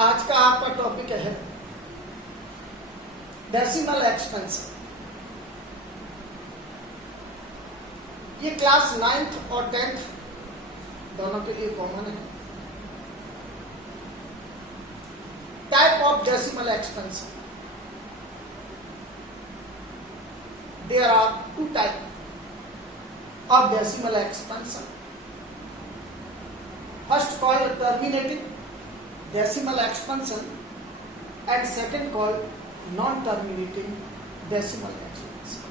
आज का आपका टॉपिक है डेसिमल एक्सपेंशन। ये क्लास 9th और 10th दोनों के लिए कॉमन है। Type of decimal expansion, there are two types of decimal expansion. First called terminating decimal expansion and second called non-terminating decimal expansion.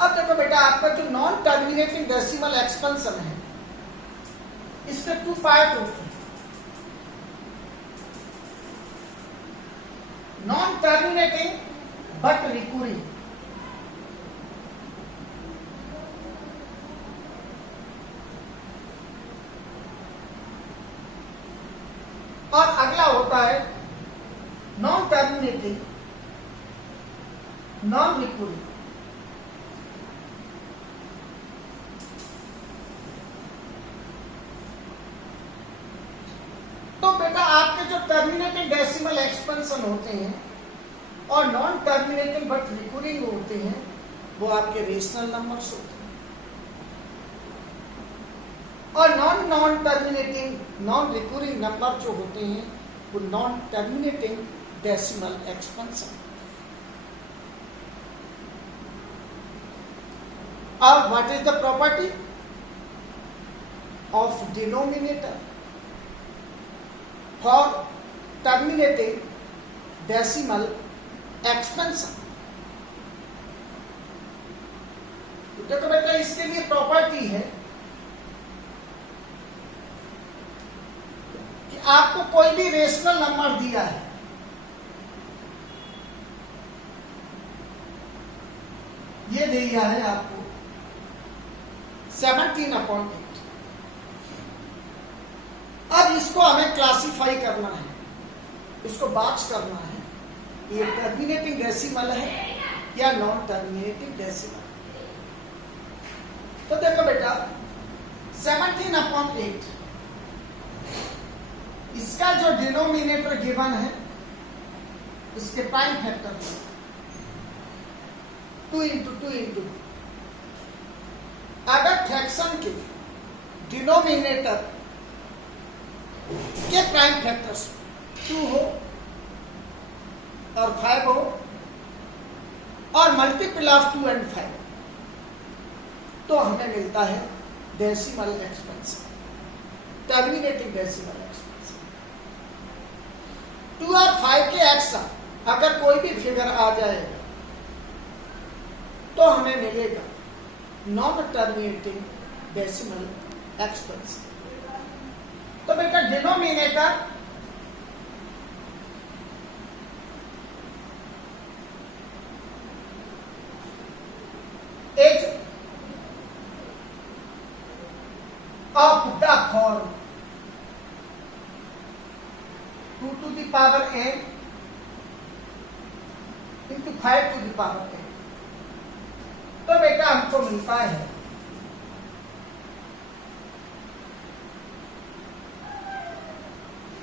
अब देखो बेटा, आपका जो नॉन टर्मिनेटिंग डेसिमल एक्सपेंशन है इसके टू पार्ट होते हैं। नॉन टर्मिनेटिंग बट रिकूरिंग, और अगला होता है नॉन टर्मिनेटिंग नॉन रिकूरिंग। तो बेटा आपके जो टर्मिनेटिंग डेसिमल एक्सपेंशन होते हैं और नॉन टर्मिनेटिंग बट रिकूरिंग होते हैं वो आपके रेशनल नंबर्स होते हैं, और नॉन टर्मिनेटिंग नॉन रिकूरिंग नंबर जो होते हैं वो नॉन टर्मिनेटिंग डेसिमल एक्सपेंशन। अब what is the property of denominator for terminating decimal expansion? देखो बेटा, इसके लिए प्रॉपर्टी है कि आपको कोई भी रेशनल नंबर दिया है, ये दिया है आपको 17/8। अब इसको हमें क्लासिफाई करना है, इसको बात करना है ये टर्मिनेटिंग डेसिमल है या नॉन टर्मिनेटिंग डेसिमल। तो देखो बेटा, 17/8 इसका जो डिनोमिनेटर गिवन है इसके प्राइम फैक्टर 2 × 2 × अगर फ्रैक्शन के डिनोमिनेटर के प्राइम फैक्टर्स 2 हो और 5 हो और मल्टीपल ऑफ 2 and 5, तो हमें मिलता है decimal expansion, terminating decimal expansion. 2 और 5 के एक्स्ट्रा अगर कोई भी फिगर आ जाएगा तो हमें मिलेगा नॉन टर्मिनेटिंग डेसिमल एक्सपेंशन। तो बेटा denominator is of the form 2 to the power n into 5 to the power n। तो बेटा हमको मिलता है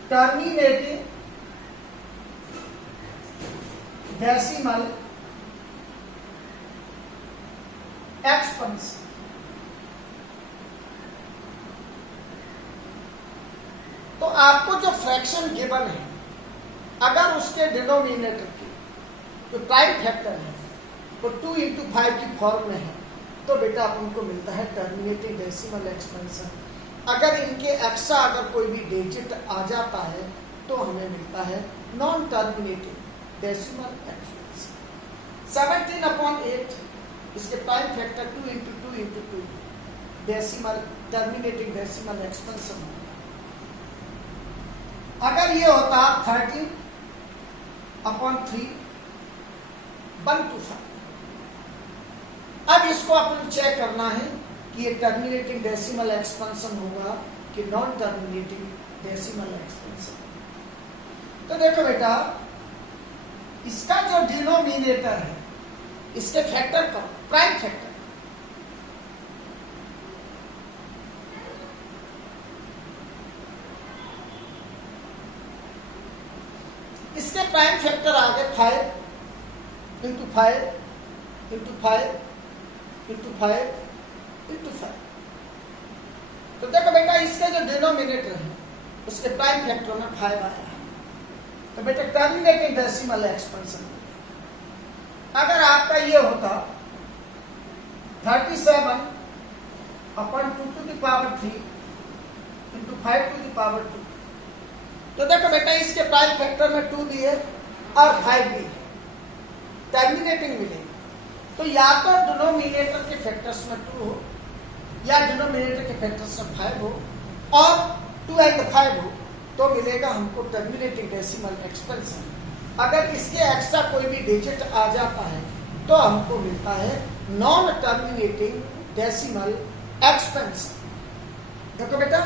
टर्मिनेटिंग डेसिमल एक्सपेंशन। तो आपको जो फ्रैक्शन गिवन है अगर उसके डिनोमिनेटर की जो प्राइम फैक्टर है वो 2 × 5 की फॉर्म में है तो बेटा आपको मिलता है टर्मिनेटिंग डेसिमल एक्सपेंशन। अगर इनके एक्स्ट्रा अगर कोई भी डिजिट आ जाता है तो हमें मिलता है नॉन टर्मिनेटिंग डेसिमल एक्सपेंशन। 17/8 इसके prime factor 2 × 2 × 2 decimal terminating decimal expansion. अगर ये होता 13/3 1 to 5। अब इसको अपन चेक करना है कि ये टर्मिनेटिंग डेसिमल एक्सपेंशन होगा कि नॉन टर्मिनेटिंग डेसिमल एक्सपेंशन। तो देखो बेटा, इसका जो डिनोमिनेटर है इसके फैक्टर का प्राइम फैक्टर प्राइम फैक्टर आ गए 5 इंटू 5 इंटू 5 इंटू 5 इंटू 5। तो देखो बेटा इसके जो डिनोमिनेटर है उसके प्राइम फैक्टर में 5 आया। तो बेटा टर्मिनेटिंग डेसिमल एक्सपेंशन अगर आपका ये होता 37 upon 2 to the power 3 into 5 to the power 2। तो देखो बेटा इसके प्राइम फैक्टर में 2 भी है और 5 भी है, टर्मिनेटिंग मिलेगा। तो या तो डिनोमिनेटर के फैक्टर्स में 2 हो या डिनोमिनेटर के फैक्टर्स में 5 हो और 2 एंड 5 हो तो मिलेगा हमको टर्मिनेटिंग डेसिमल एक्सपेंशन। अगर इसके एक्स्ट्रा कोई भी डिजिट आ जाता है तो हमको मिलता है नॉन टर्मिनेटिंग डेसिमल एक्सपेंशन। देखो बेटा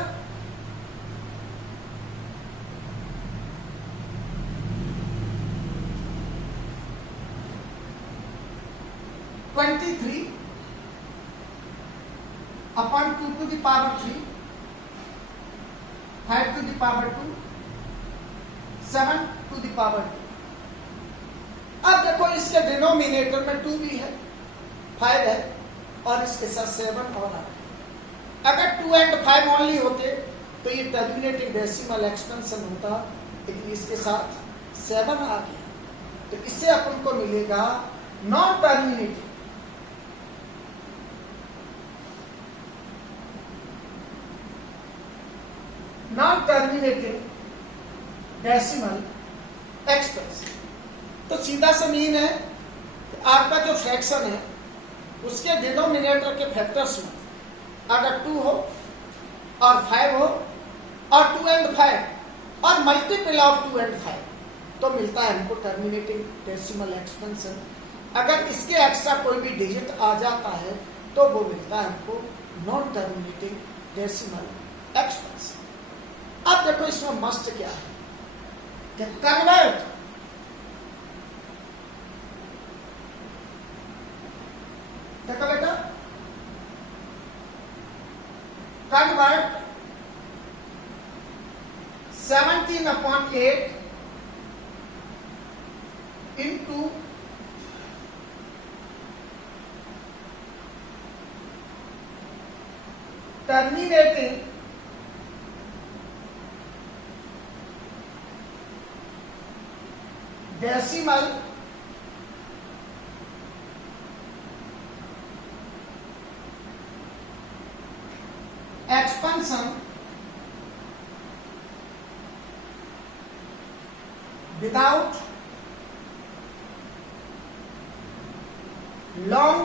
upon 2 to the power 3 5 to the power 2 7 to the power 2। अब देखो इसके डिनोमिनेटर में 2 भी है 5 है और इसके साथ 7 और आ गया। अगर 2 एंड 5 ओनली होते तो ये टर्मिनेटिंग डेसिमल एक्सपेंशन होता, लेकिन इसके साथ 7 आ गया। तो इससे अपन को मिलेगा नॉन टर्मिनेटिंग डेसिमल एक्सपेंशन। तो सीधा सा मीन है कि आपका जो फ्रैक्शन है उसके डिनोमिनेटर के फैक्टर्स में अगर 2 हो और 5 हो और 2 एंड 5 और मल्टीपल ऑफ 2 एंड 5 तो मिलता है हमको टर्मिनेटिंग डेसिमल एक्सपेंशन। अगर इसके एक्स्ट्रा कोई भी डिजिट आ जाता है तो वो मिलता है हमको नॉन टर्मिनेटिंग डेसिमल एक्सपेंशन। अब देखो इसमें मस्त क्या है कि कन्वर्ट देखो बेटा convert 17/8 into terminating decimal expansion without long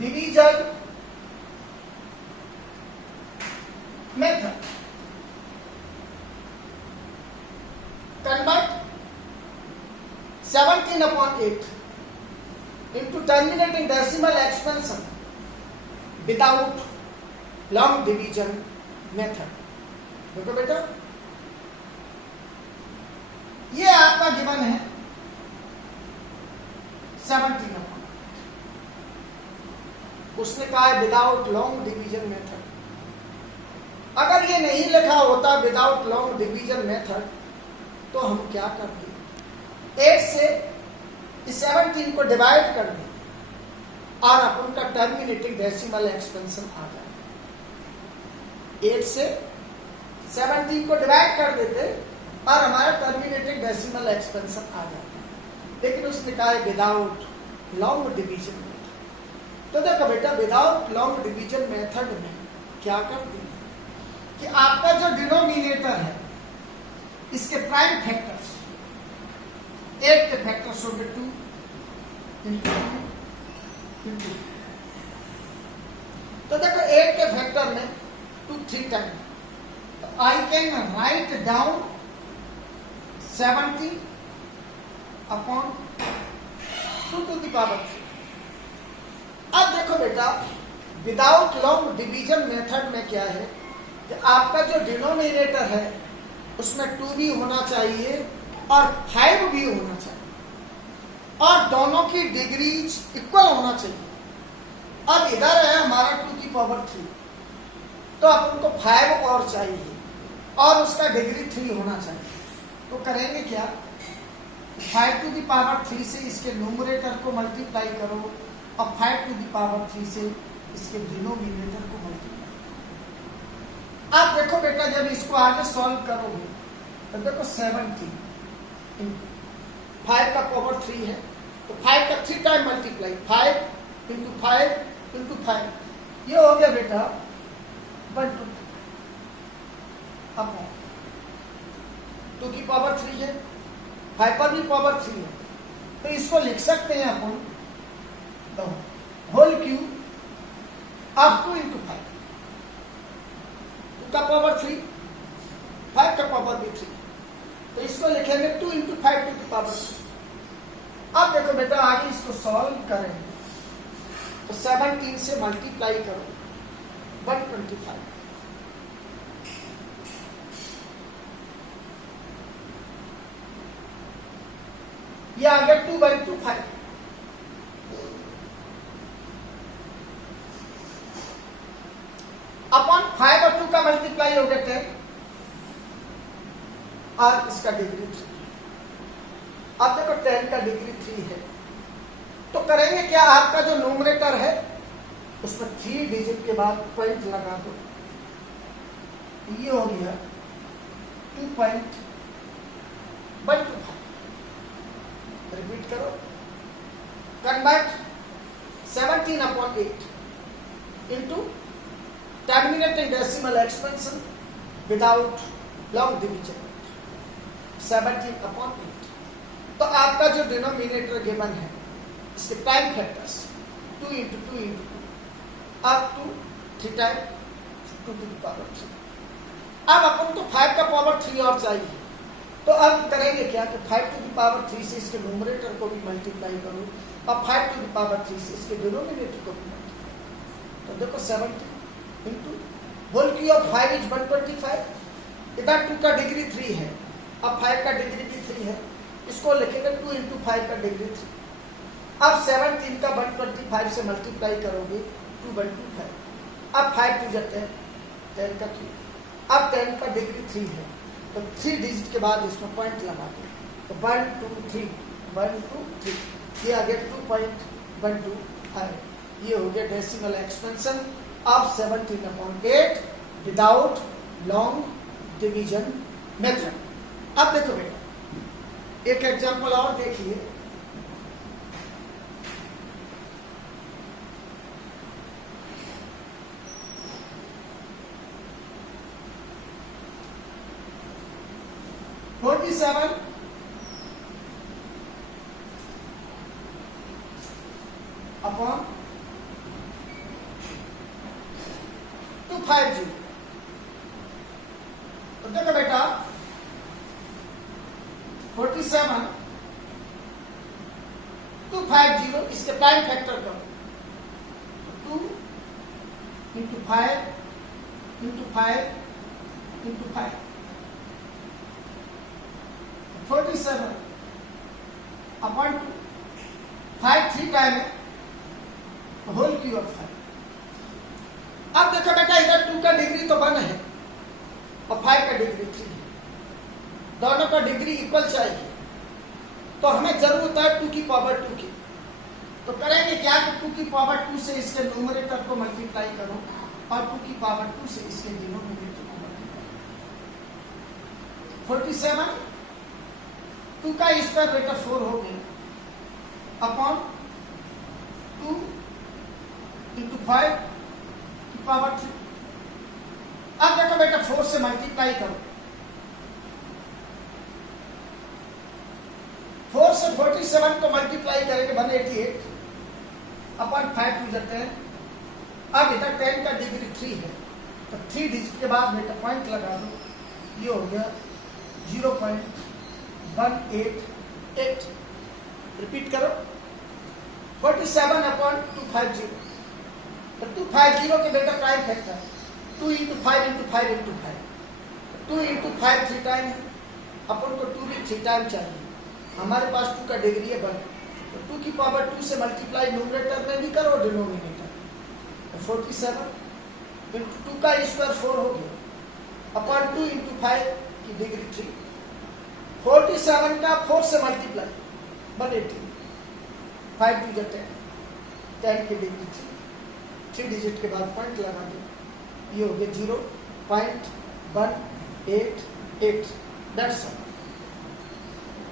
division method। Convert 17/8 into terminating decimal expansion without long division method। देखो बेटा ये आपका गिवन है 17/8, उसने कहा है विदाउट लॉन्ग डिवीजन मेथड। अगर ये नहीं लिखा होता विदाउट लॉन्ग डिवीजन मेथड तो हम क्या करते, 8 से 17 को डिवाइड कर दें और अपन का टर्मिनेटिंग डेसिमल एक्सपेंशन आ जाए। 8 से 17 को डिवाइड कर देते और हमारा टर्मिनेटिंग डेसिमल एक्सपेंशन आ जाता। लेकिन उसने कहा है विदाउट लॉन्ग डिवीजन मेथड। तो देखो बेटा विदाउट लॉन्ग डिवीजन मेथड में क्या करते हैं कि आपका जो डिनोमिनेटर है इसके प्राइम फैक्टर्स 8 के फैक्टर्स हो गए 2 into 2 into 2। तो देखो 8 के फैक्टर में 2 3 टाइम, तो I can write down 70 upon 2 to the power 3। अब देखो बेटा विदाउट लॉन्ग डिवीजन मेथड में क्या है कि आपका जो डिनोमिनेटर है उसमें 2 भी होना चाहिए और 5 भी होना चाहिए और दोनों की डिग्रीज इक्वल होना चाहिए। अब इधर है हमारा 2 की पावर 3 तो अपन को 5 और चाहिए। और उसका डिग्री 3 होना चाहिए। तो करेंगे क्या, 5 टू द पावर 3 से इसके न्यूमरेटर को मल्टीप्लाई करो और 5 टू द पावर 3 से इसके डिनोमिनेटर को मल्टीप्लाई करो। आप देखो बेटा, जब इसको आगे सॉल्व करोगे तो देखो 70 5 का पावर 3 है, तो 5 का 3 टाइम मल्टीप्लाई, 5 इंटू 5 इंटू 5, ये हो गया बेटा 120 अपॉन 2 की पावर 3 है, 5 पर भी पावर 3 है, तो इसको लिख सकते हैं अपन the whole cube of 2 into 5, 2 का पावर 3, 5 का पावर भी 3, तो इसको लिखेंगे 2 इंटू 5 टू द पावर 3। अब देखो बेटा, आगे इसको सॉल्व करेंगे तो 17 से मल्टीप्लाई करो 125, ये आ गया 2/5, अपॉन 5 और 2 का मल्टीप्लाई हो गया 10 और इसका डिग्री 3। अब देखो 10 का डिग्री 3 है, तो करेंगे क्या, आपका जो न्यूमरेटर है उसमें 3 डिजिट के बाद पॉइंट लगा दो, ये हो गया 2.125। रिपीट करो, convert 17 upon 8 into terminating decimal expansion without long division 17 upon 8। तो आपका जो डिनोमिनेटर गिवन है इसके टाइम factors 2 into 2 into 2 up to 3 time 2 to the power 3। अब अपन को 5 का पावर 3 और चाहिए, तो अब करेंगे क्या कि 5 टू द पावर 3 से इसके न्यूमरेटर को भी मल्टीप्लाई करो और 5 टू द पावर 3 से इसके डिनोमिनेटर को भी मल्टीप्लाई। तो देखो 70 into whole cube of 5 is 125, इधर 2 का डिग्री 3 है, अब 5 का डिग्री भी 3 है, इसको लिखेंगे 2 इंटू 5 का डिग्री 3। अब 17 का 125 से मल्टीप्लाई करोगे 2/5, अब 5 टू जाते हैं 10 का 3, अब 10 का डिग्री 3 है, तो 3 डिजिट के बाद इसमें पॉइंट लगा दो, तो 1 2 3 1 2 3, ये आ गया 2.125, ये हो गया decimal expansion of 17/8 without long division method. अब देखो बेटा, एक एग्जांपल और देखिए, $47 अपॉन 250। तो देखो बेटा 47 250, इसके टाइम फैक्टर करो, 2 into 5 into 5 into 5, 47 upon 2, 5 3 time है, होल क्यूब ऑफ 5। अब देखो बेटा, इधर 2 का डिग्री तो 1 है और 5 का डिग्री 3 है, दोनों का डिग्री इक्वल चाहिए, तो हमें जरूरत है 2 की पावर 2 की। तो करेंगे क्या कि 2 की पावर 2 से इसके न्यूमरेटर को मल्टीप्लाई करो और 2 की पावर 2 से इसके डिनोमिनेटर को मल्टीप्लाई करो। 47 2 का स्क्वायर बेटा 4 हो गया अपॉन 2 इंटू 5 की पावर 3। अब देखो बेटा 4 से मल्टीप्लाई करो, 4 से 47 को मल्टीप्लाई करेंगे 188 अपॉन 5 टू जाते हैं। अब इधर 10 का डिग्री 3 है, तो 3 डिजिट के बाद बेटा पॉइंट लगा दो, ये हो गया 0.188। रिपीट करो, 47 अपॉन 250, तो 250 के बेटा prime factor 2 into 5 into 5 into 5, 2 into 5 3 time है, अपन को 2 भी 3 टाइम चाहिए, हमारे पास 2 का डिग्री है 1, तो 2 की पावर 2 से मल्टीप्लाई न्यूमरेटर में भी करो डिनोमिनेटर, तो 47 इंटू 2 का स्क्वायर 4 हो गया, अपॉन 2 इंटू 5 की डिग्री 3, 47 का 4 से मल्टीप्लाई 180, 5 टू 10, 10 की डिग्री 3 डिजिट के बाद पॉइंट लगा दो, ये हो गया 0.188, दैट्स ऑल।